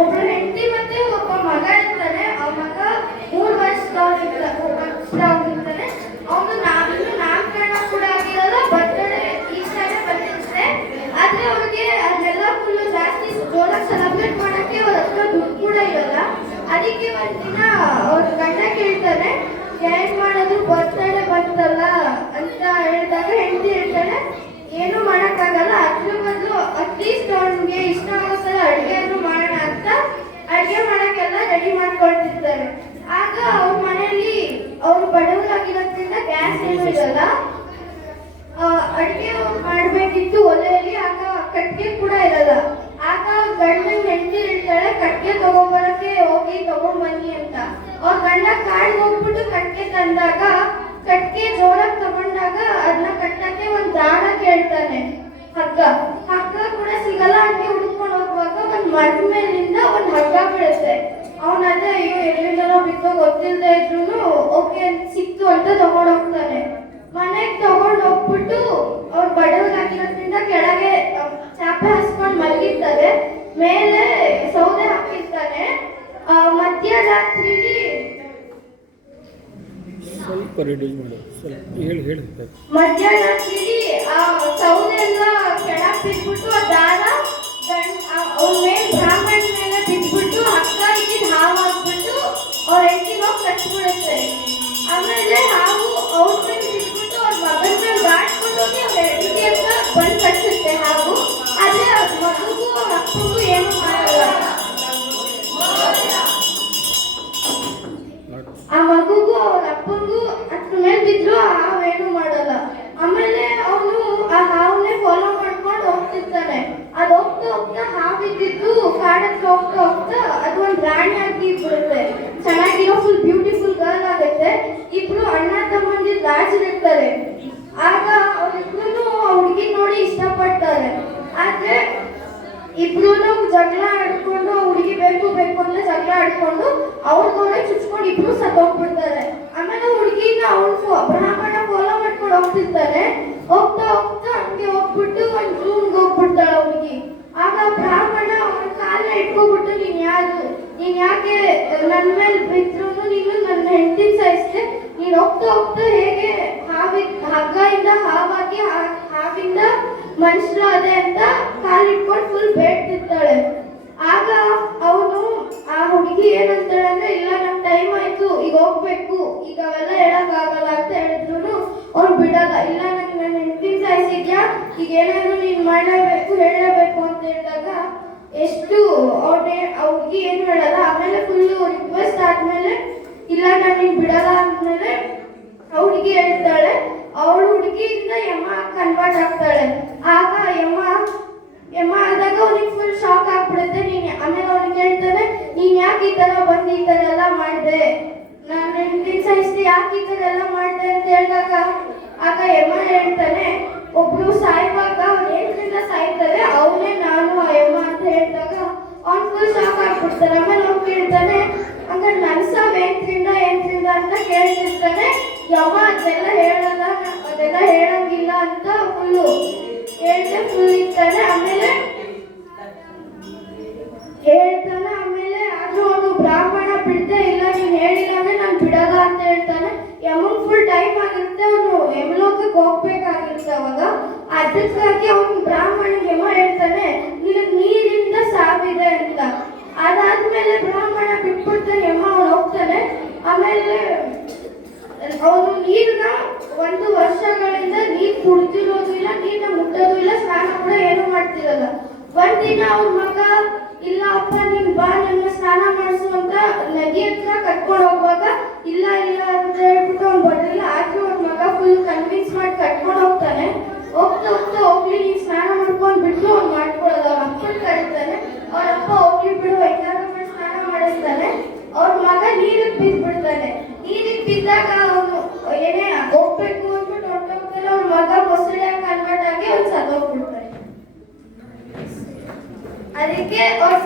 ಒಬ್ರು ಹೆಂಡತಿ ಮತ್ತೆ ಒಬ್ಬ ಮಗ ಇರ್ತಾನೆ. ಆ ಮಗ 3 ವರ್ಷದವನಿರ್ತಾನೆ. ಅವನು ಇನ್ನು ನಾಮಕರಣ ಕೂಡ ಆಗಿರಲ್ಲ, ಬರ್ತಡೇ ಈಸ್ಟಾನೇ ಬಂದಿರುತ್ತೆ. ಆದ್ರೆ ಅವ್ರಿಗೆ ಅದೆಲ್ಲ ಫುಲ್ಲು ಜಾಸ್ತಿ ಜೋರಾಗಿ ಸೆಲೆಬ್ರೇಟ್ ಮಾಡಕ್ಕೆ ಅವ್ರ ಹತ್ರ ದುಡ್ಡು ಕೂಡ ಇರಲ್ಲ. ಅದಕ್ಕೆ ಒಂದಿನ ಅವ್ರ ಗಂಡ ಕೇಳ್ತಾನೆ, ಏನ್ ಮಾಡೋದು, ಬರ್ತಡೇ ಬಂತಲ್ಲ ಅಂತ ಹೇಳಿದಾಗ ಹೆಂಡತಿ ಹೇಳ್ತಾಳೆ, ಏನು ಮಾಡೋಕ್ಕಾಗಲ್ಲ, ಅದ್ರ ಬದಲು ಅಟ್ಲೀಸ್ಟ್ ಅವ್ನಿಗೆ ಇಷ್ಟ ಆಗೋ ಸಲ ಅಡುಗೆಯನ್ನು ಮಾಡೋಣ ಅಂತ ಅಡುಗೆ ಮಾಡೋಕ್ಕೆಲ್ಲ ರೆಡಿ ಮಾಡ್ಕೊಳ್ತಿರ್ತಾರೆ. ಆಗ ಅವ್ರ ಮನೆಯಲ್ಲಿ ಅವ್ರು ಬಡವರಾಗಿರೋದ್ರಿಂದ ಗ್ಯಾಸ್ ಏನೂ ಇರಲ್ಲ. ಅಡುಗೆ ಮಾಡಬೇಕಿತ್ತು ಒಲೆಯಲ್ಲಿ. ಆಗ ಕಟ್ಟಿಗೆ ಕೂಡ ಇರಲ್ಲ. ಆಗ ಗಂಡನ ಹೆಂಡತಿ ಹೇಳ್ತಾಳೆ, ಕಟ್ಟಿಗೆ ತಗೊಂಡ್ಬರಕ್ಕೆ ಹೋಗಿ ತಗೊಂಡ್ಬನ್ನಿ ಅಂತ. ಅವ್ರ ಗಂಡ ಕಾಡಿಗೆ ಹೋಗ್ಬಿಟ್ಟು ಕಟ್ಟಿಗೆ ತಂದಾಗ, ಕಟ್ಟಿಗೆ ಜೋರಾಗಿ ತಗೊಂಡಾಗ ಅದನ್ನ ಕಟ್ಟಕ್ಕೆ ಒಂದು ದಾರ ಕೇಳ್ತಾನೆ, ಹಗ್ಗ ಕೂಡ ಸಿಗಲ್ಲ. ಹಂಗೆ ಹುಡ್ಕೊಂಡು ಹೋಗುವಾಗ ಒಂದು ಮರದ ಮೇಲಿಂದ ಒಂದು ಹಗ್ಗ ಬೀಳುತ್ತೆ. ಅವನದೇ ಅಯ್ಯೋ ಎಲ್ಲಿಂದಲೋ ಬಿತ್ತೋ ಗೊತ್ತಿಲ್ಲದೆ ಇದ್ರು ಓಕೆ ಸಿಕ್ತು ಅಂತ ತಗೊಂಡೋಗ್ತಾನೆ. ಮನೆಗೆ ತಗೊಂಡು ಹೋಗ್ಬಿಟ್ಟು ಅವ್ರು ಬಡವರಾಗಿರೋದ್ರಿಂದ ಕೆಳಗೆ ಚಾಪೆ ಹಾಸ್ಕೊಂಡು ಮಲಗಿರ್ತಾರೆ. ಮೇಲೆ ಸೌದೆ ಹಾಕಿರ್ತಾನೆ. ಮಧ್ಯರಾತ್ರಿಲಿ ಸ್ವಲ್ಪ ರೆಡ್ಯೂಸ್ ಮಾಡಿ, ಸ್ವಲ್ಪ ಹೇಳಿ ಮಧ್ಯರಾತ್ರಿಲಿ ಆ ಸೌದೆ ಎಲ್ಲ ಕೆಳಗೆ ಬಿದ್ಬಿಟ್ಟು ಆ ದಾರ ಅವ್ರ ಮೇಲೆ ಬ್ರಾಹ್ಮಣ ಮೇಲೆ ಬಿದ್ಬಿಟ್ಟು ಅಕ್ಕ ಇದ್ದಿದ್ದು ಹಾವು ಆಗ್ಬಿಟ್ಟು ಅವ್ರ ಹೆಂಡತಿಗೆ ಹೋಗಿ ಕಚ್ಬಿಡುತ್ತೆ. ಆಮೇಲೆ ಹಾವು ಅವ್ರ ಮೇಲೆ ಬಿದ್ಬಿಟ್ಟು ಅವ್ರ ಮಗನ ಮೇಲೆ ದಾಟ್ಕೊಂಡು ಹೋಗಿ ಅವ್ರ ಹೆಂಡತಿ ಹತ್ರ ಬಂದು ಕಚ್ಚುತ್ತೆ ಹಾವು. ಆದ್ರೆ ಅವ್ರ ಮಗುಗೂ ಅವ್ರ ಅಪ್ಪಗೂ ಏನು ಮಾಡಲ್ಲ. ಆ ಮಗುಗೂ ಅವ್ರ ಅಪ್ಪಂಗೂ ಅದ್ರ ಮೇಲೆ ಬಿದ್ರು ಆ ಹಾವು ಏನು ಮಾಡಲ್ಲ. ಆಮೇಲೆ ಅವನು ಆ ಹಾವನ್ನೇ ಫಾಲೋ ಮಾಡ್ಕೊಂಡು ಹೋಗ್ತಿರ್ತಾನೆ. ಅದು ಹೋಗ್ತಾ ಹೋಗ್ತಾ ಹಾವಿದ್ದಿದ್ದು ಕಾಡತ್ರ ಹೋಗ್ತಾ ಹೋಗ್ತಾ ಅದು ಒಂದು ರಾಣಿ ಆಗಿ ಬಿಡುತ್ತೆ. ಚೆನ್ನಾಗಿರೋ ಫುಲ್ ಬ್ಯೂಟಿಫುಲ್ ಗರ್ಲ್ ಆಗುತ್ತೆ. ಇಬ್ರು ಅಣ್ಣ ತಮ್ಮಂದಿರು ರಾಜರಿರ್ತಾರೆ. ಆಗ ಅವ್ರಿಬ್ರು ಹುಡುಗಿ ನೋಡಿ ಇಷ್ಟಪಡ್ತಾರೆ. ಆದ್ರೆ ಇಬ್ರು ಜಗಳ ಆಡ್ಕೊಂಡು ಹುಡುಗಿ ಬೇಕು ಬೇಕು ಅಂತ ಜಗಳ ಆಡ್ಕೊಂಡು ಅವ್ರಿಗವ್ರೆ ಚುಚ್ಕೊಂಡು ಇಬ್ರು ಸತ್ತೋಗ್ಬಿಡ್ತಾರೆ. ಆಮೇಲೆ ಹುಡುಗಿನ ಅವ್ರು ಬ್ರಾಹ್ಮಣ ಫಾಲೋ ಮಾಡ್ಕೊಂಡು ಹೋಗ್ತಿರ್ತಾರೆ. ಹೋಗ್ತಾ ಹೋಗ್ತಾ ಹಂಗೆ ಹೋಗ್ಬಿಟ್ಟು ಒಂದು ರೂಮ್ಗೆ ಹೋಗ್ಬಿಡ್ತಾಳೆ ಹುಡುಗಿ. ಆಗ ಬ್ರಾಹ್ಮಣ ಅವ್ರ ಕಾಲನ್ನ ಇಟ್ಕೊಬಿಟ್ಟು, ನೀನ್ ಯಾಕೆ ನನ್ನ ಮೇಲೆ ಬಿದ್ರು, ನೀನು ನನ್ನ ಹೆಂಡತಿ ಸಾಯಿಸ್ದೆ, ನೀನು ಹೋಗ್ತಾ ಹೋಗ್ತಾ ಹೇಗೆ ಹಗ್ಗದಿಂದ ಹಾವಾಗಿ ಹಾವಿಂದ ಮನುಷ್ಯರು ಅದೇ ಅಂತ ಕಾಲಿಟ್ಕೊಂಡು ಫುಲ್ ಬೇಡ್ತಿರ್ತಾಳೆ. ಆಗ ಅವನು ಆ ಹುಡುಗಿ ಏನಂತಾಳೆ ಅಂದ್ರೆ, ಇಲ್ಲ ನಮ್ ಟೈಮ್ ಆಯ್ತು, ಈಗ ಹೋಗ್ಬೇಕು, ಈಗ ಅವೆಲ್ಲ ಹೇಳಕ್ಕಾಗಲ್ಲ ಅಂತ ಹೇಳಿದ್ರು ಅವ್ರು ಬಿಡಲ್ಲ. ಇಲ್ಲ ನಂಗೆ ನನ್ನ ಹೆಂಡತಿ ಸಾಯಿಸಿದ್ಯಾ, ಈಗ ಏನಾದ್ರು ನೀನ್ ಮಾಡಲೇಬೇಕು ಹೇಳಬೇಕು ಅಂತ ಹೇಳಿದಾಗ ಎಷ್ಟು ಆ ಹುಡುಗಿ ಏನು ಹೇಳಲ್ಲ. ಆಮೇಲೆ ಫುಲ್ಲು ರಿಕ್ವೆಸ್ಟ್ ಆದ್ಮೇಲೆ ಇಲ್ಲ ನಾನು ನೀನ್ ಬಿಡಲ್ಲ ಅಂದ್ಮೇಲೆ ಆ ಹುಡುಗಿ ಹೇಳ್ತಾಳೆ. ಅವಳು ಹುಡುಗಿಯಿಂದ ಯಮ ಕನ್ವರ್ಟ್ ಆಗ್ತಾಳೆ. ಆಗ ಯಮ ಆದಾಗ ಅವ್ನಿಗೆ ಫುಲ್ ಶಾಕ್ ಆಗ್ಬಿಡುತ್ತೆ. ಆಮೇಲೆ ಅವ್ನಿಗೆ ಹೇಳ್ತಾನೆ, ನೀನ್ ಯಾಕೆ ಈ ತರ ಬಂದು ಈ ತರ ಎಲ್ಲ ಮಾಡಿದೆ, ನಾನು ಹೆಂಡತಿ ಸಾಯಿಸ್ದೆ, ಯಾಕೆ ಈ ತರ ಎಲ್ಲ ಮಾಡಿದೆ ಅಂತ ಹೇಳಿದಾಗ ಆಗ ಯಮ ಹೇಳ್ತಾನೆ, ಒಬ್ರು ಸಾಯುವಾಗ ಅವ್ರು ಏನ್ರಿಂದ ಸಾಯ್ತಾರೆ, ಅವನೇ ನಾನು ಆ ಯಮ ಅಂತ ಹೇಳಿದಾಗ ಅವ್ನು ಫುಲ್ ಶಾಕ್ ಆಗ್ಬಿಡ್ತಾನೆ. ಆಮೇಲೆ ಅವ್ನು ಕೇಳ್ತಾನೆ, ಹಂಗಾರೆ ನನ್ ಸಾವು ಏನ್ರಿಂದ ಅಂತ ಕೇಳ್ತಿರ್ತಾನೆ. ಯಮ ಅದೆಲ್ಲ ಹೇಳಲ್ಲ, ಅದೆಲ್ಲ ಹೇಳಂಗಿಲ್ಲ ಅಂತ ಫುಲ್ ಇರ್ತಾನೆ. ಆಮೇಲೆ ಹೇಳ್ತಾನೆ. ಆಮೇಲೆ ಆದ್ರೂ ಅವನು ಬ್ರಾಹ್ಮಣ ಬಿಡದೆ, ಇಲ್ಲ ನೀನ್ ಹೇಳಿಲ್ಲ ಅಂದ್ರೆ ನಾನು ಬಿಡಲ್ಲ ಅಂತ ಹೇಳ್ತಾನೆ. ಯಮನ್ ಫುಲ್ ಟೈಮ್ ಆಗಿರುತ್ತೆ, ಅವನು ಯಮಲೋಕಕ್ಕೆ ಹೋಗ್ಬೇಕಾಗಿರುತ್ತೆ. ಅವಾಗ ಅದಕ್ಕಾಗಿ ಅವನು ಬ್ರಾಹ್ಮಣಿಗೆ ಯಮ ಹೇಳ್ತಾನೆ, ನಿನಗ್ ನೀರಿಂದ ಸಾವಿದೆ ಅಂತ. ಅದಾದ್ಮೇಲೆ ಬ್ರಾಹ್ಮಣ ಬಿಟ್ಬಿಡ್ತಾನೆ, ಯಮ ಅವನು ಹೋಗ್ತಾನೆ. ಆಮೇಲೆ ಅವನು ನೀರನ್ನ 1 ವರ್ಷಗಳಿಂದ ನೀರ್ ಕುಡ್ತಿರೋದು ಇಲ್ಲ, ನೀರನ್ನ ಮುಟ್ಟೋದು ಇಲ್ಲ, ಸ್ನಾನ ಕೂಡ ಏನು ಮಾಡ್ತಿರಲ್ಲ. ಒಂದಿನ ಅವ್ರ ಮಗ, ಇಲ್ಲ ಅಪ್ಪ ನೀನ್ ಬಾ ನನ್ನ ಸ್ನಾನ ಮಾಡಿಸು ಅಂತ ನದಿ ಹತ್ರ ಕಟ್ಕೊಂಡು ಹೋಗುವಾಗ ಇಲ್ಲ ಅಂತ ಹೇಳ್ಬಿಟ್ಟು ಅವ್ನು ಬರಲಿಲ್ಲ. ಆದ್ರೂ ಅವ್ರ ಮಗ ಫುಲ್ ಕನ್ವಿನ್ಸ್ ಮಾಡಿ ಕಟ್ಕೊಂಡು ಹೋಗ್ತಾನೆ. ಹೋಗ್ತಾ ಹೋಗ್ಲಿ ನೀನ್ ಸ್ನಾನ ಮಾಡ್ಕೊಂಡು ಬಿಟ್ಟು ಅವ್ನು ಮಾಡ್ಕೊಡೋದು. ಅವ್ರ ಅಪ್ಪನ ಕರೀತಾನೆ. ಅವ್ರ ಅಪ್ಪ ಹೋಗ್ಲಿ ಬಿಡು ಹೆಂಗಾರ ಮಾಡಿ ಸ್ನಾನ ಮಾಡಿಸ್ತಾನೆ. ಅವ್ರ ಮಗ ನೀರಿಗೆ ಬಿದ್ದ್ಬಿಡ್ತಾನೆ. ನೀರಿಗೆ ಬಿದ್ದಾಗ ಅವನು ಏನೇ ಹೋಗ್ಬೇಕು ಅಂದ್ಬಿಟ್ಟು ಹೊರಟೋಗ್ತಾನೆ. ಅವ್ರ ಮಗ ಮೊಸಳೆಯಾಗಿ ಕನ್ವರ್ಟ್ ಆಗಿ ಅವ್ನು ಸತ್ತೋಗ್ಬಿಡ್ತಾನೆ. ಅದಕ್ಕೆ ಅವ್ರು